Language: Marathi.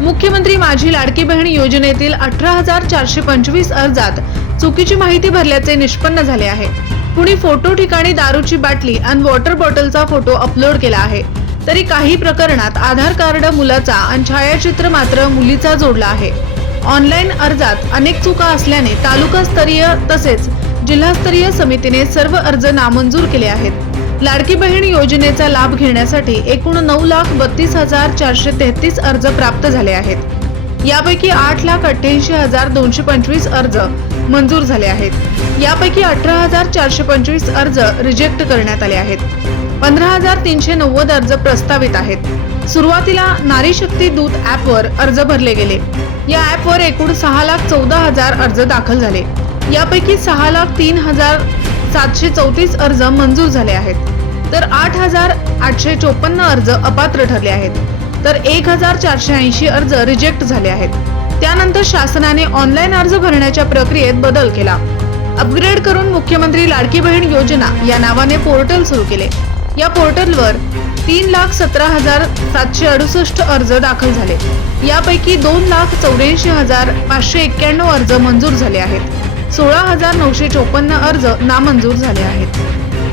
मुख्यमंत्री माझी लाडकी बहीण योजनेतील अठरा हजार चारशे पंचवीस अर्जात चुकीची माहिती भरल्याचे निष्पन्न झाले आहे. कुणी फोटो ठिकाणी दारूची बाटली आणि वॉटर बॉटलचा फोटो अपलोड केला आहे. तरी काही प्रकरणात आधार कार्ड मुलाचा आणि छायाचित्र मात्र मुलीचा जोडला आहे. ऑनलाईन अर्जात अनेक चुका असल्याने तालुकास्तरीय तसेच जिल्हास्तरीय समितीने सर्व अर्ज नामंजूर केले आहेत. लाडकी बहीण योजनेचा लाभ घेण्यासाठी एकूण नऊ लाख बत्तीस हजार चारशे तेहतीस अर्ज प्राप्त झाले आहेत. यापैकी आठ लाख अठ्ठ्याऐंशी हजार दोनशे पंचवीस अर्ज मंजूर झाले आहेत. यापैकी अठरा हजार चारशे पंचवीस अर्ज रिजेक्ट करण्यात आले आहेत. पंधरा हजार तीनशे नव्वद अर्ज प्रस्तावित आहेत. सुरुवातीला नारी शक्ती दूत ॲपवर अर्ज भरले गेले. या ॲपवर एकूण सहा लाख चौदा हजार अर्ज दाखल झाले. यापैकी सहा लाख तीन हजार सातशे चौतीस अर्ज मंजूर झाले आहेत. तर आठ हजार आठशे चोपन्न अर्ज अपात्र ठरले आहेत. तर एक हजार चारशे ऐंशी अर्ज रिजेक्ट झाले आहेत. त्यानंतर शासनाने ऑनलाईन अर्ज भरण्याच्या प्रक्रियेत बदल केला. अपग्रेड करून मुख्यमंत्री लाडकी बहीण योजना या नावाने पोर्टल सुरू केले. या पोर्टलवर तीन लाख सतरा हजार सातशे अडुसष्ट अर्ज दाखल झाले. यापैकी दोन लाख चौऱ्याऐंशी हजार पाचशे एक्क्याण्णव अर्ज मंजूर झाले आहेत. सोळा हजार नऊशे चोपन्न अर्ज नामंजूर झाले आहेत.